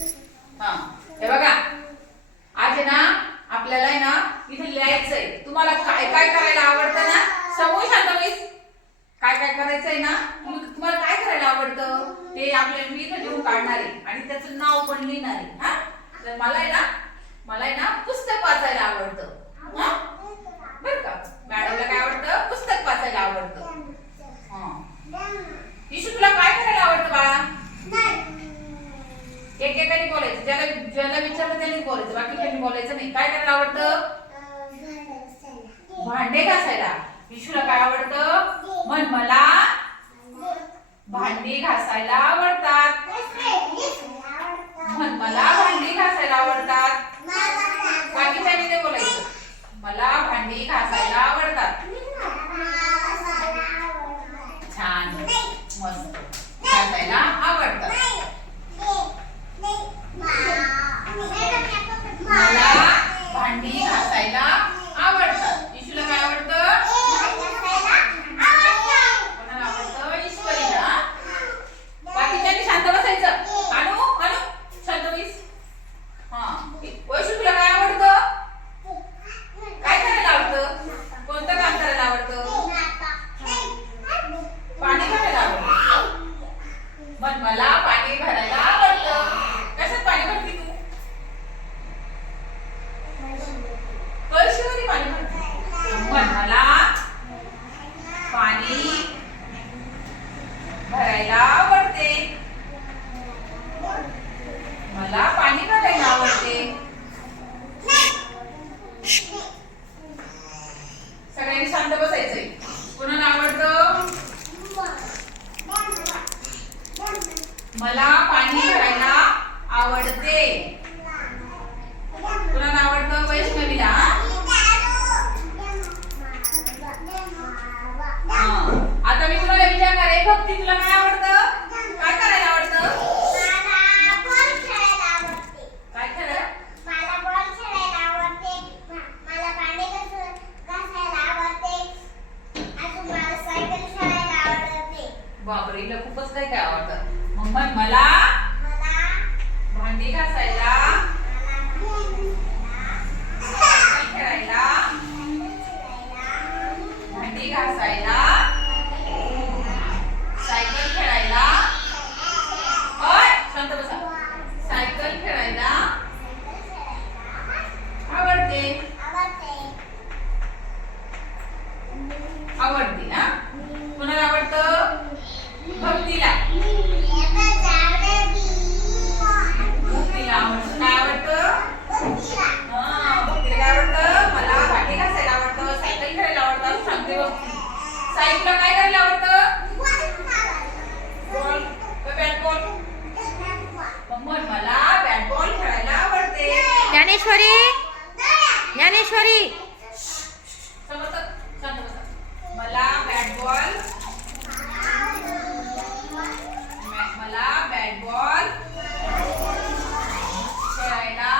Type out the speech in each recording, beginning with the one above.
हा. हे बघा. आज ना आपल्याला आहे ना इथे लिहायचंय. तुम्हाला काय काय करायला आवडतं ना? समोर शांत बैस. काय काय करायचंय ना? तुम्ही- तुम्हाला काय करायला आवडतं? ते आपल्याला मी इथं लिहून काढणार आहे. आणि त्याचं नाव पण लिहिणार आहे. हा? तर मला आहे ना मला आहे ना पुस्तक वाचायला आवडतं. हा? बरं का? मॅडमला काय आवडतं? पुस्तक वाचायला आवडतं. हा. इशू तुला काय करायला आवडतं बाळा? एकेकाने बोलायचं ज्याला ज्याला विचारलं त्यानेच बोलायचं बाकीच्यांनी बोलायचं नाही. काय करायला आवडतं? भांडे घासायला. विशूला काय आवडतं? म्हण मला भांडी घासायला आवडतात म्हण मला भांडी घासायला आवडतात बाकीच्यांनी ते बोलायचं मला भांडी घासायला आवडतात छान मस्त घासायला आवडतात मला भांडी घासायला आवडतात इशूला काय आवडतं कोणाला आवडतं ईश्वरीला बाकीच्यांनी शांत बसायचं कानू कानू शांत बस हा वैशू तुला काय आवडतं काय करायला आवडतं कोणतं काम करायला आवडतं पाणी भरायला आवडतं पण मला पाणी भरायला आवडतं कशात पाणी भरती तू कळशीमध्ये पाणी भरते पण मला पाणी भरायला आवडते मला पाणी भरायला आवडते सगळ्यांनी शांत बसायचंय कोणाला आवडतं मला पाणी भरायला आवडते कुणाला आवडतं वैष्णवीला हा. आता मी तुला विचारणार आहे भक्ती तुला काय आवडतं काय करायला आवडतं काय करायला मला बॉल खेळायला आवडते म- मला पाणी घास- घासायला आवडते अजून मला सायकल खेळायला आवडते बापरे हिला खूपच काय काय आवडतं मग म्हण मला मला भांडी घासायला सायकल खेळायला भांडी घासायला सायकल खेळायला ओय, शांत बसा सायकल खेळायला आवडते आवडते ना कुणाला आवडतं भक्तीला भक्तीला आवडतं काय आवडतं हा, भक्तीला काय आवडतं मला भांडी घासायला आवडतं सायकल खेळायला आवडतं असं सांगते भक्ती सायकलला काय करायला आवडतं बॉल बॅट बॉल मग म्हण मला बॅट बॉल खेळायला आवडते ज्ञानेश्वरी? ज्ञानेश्वरी? मला बॅट बॉल मला बॅट बॉल खेळायला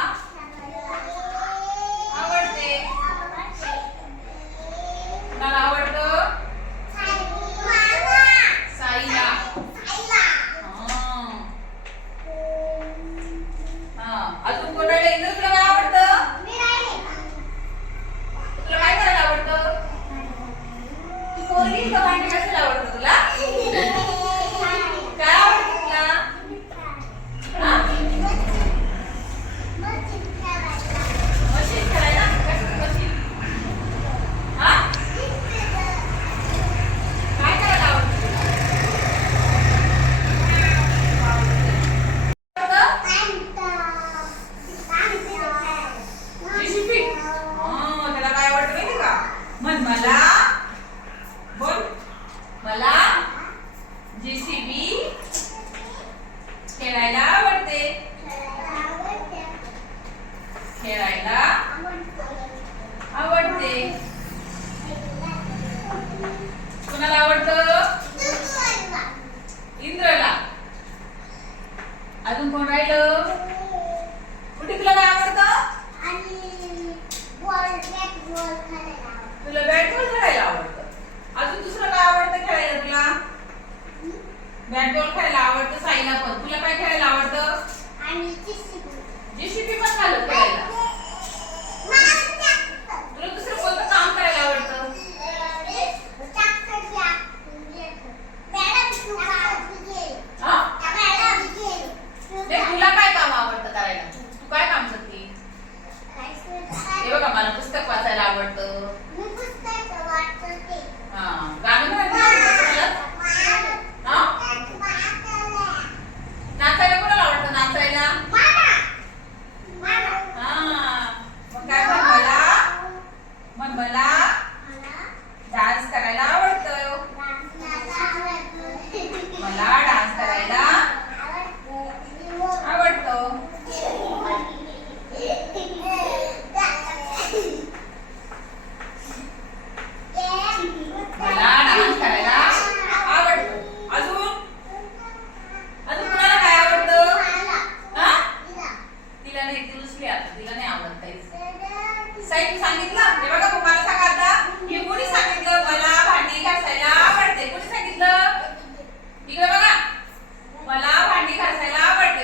आवडते कुणाला आवडतं साईला हा. हा. अजून कोणाला इंद्र तुला काय आवडतं तुला काय करायला आवडतं तू पोरगी का भांडी घासायला आवडतं तुला काय आवडतं तुला हा? मशीन खेळायला कशाचं मशीन हा काय करायला आवडतं तुला जेसीबी हा त्याला काय आवडतं माहिती का म्हण मला बोल मला जेसीबी खेळायला आवडते खेळायला आवडते. कुणाला आवडतं? इंद्रला. अजून कोण राहिलं? कुठे तुला काय आवडतं? तुला बॅट बॉल खेळायला आवडतं. अजून दुसरं काय आवडतं खेळायला तुला? बॅट बॉल खेळायला आवडतं साईला पण. तुला काय खेळायला आवडतं? तिला नाही आवडत काहीच सांगितलं हे बघा मला सांगा कोणी सांगितलं? मला भांडी घासायला आवडते. कोणी सांगितलं? इकडे बघा. मला भांडी घासायला आवडते.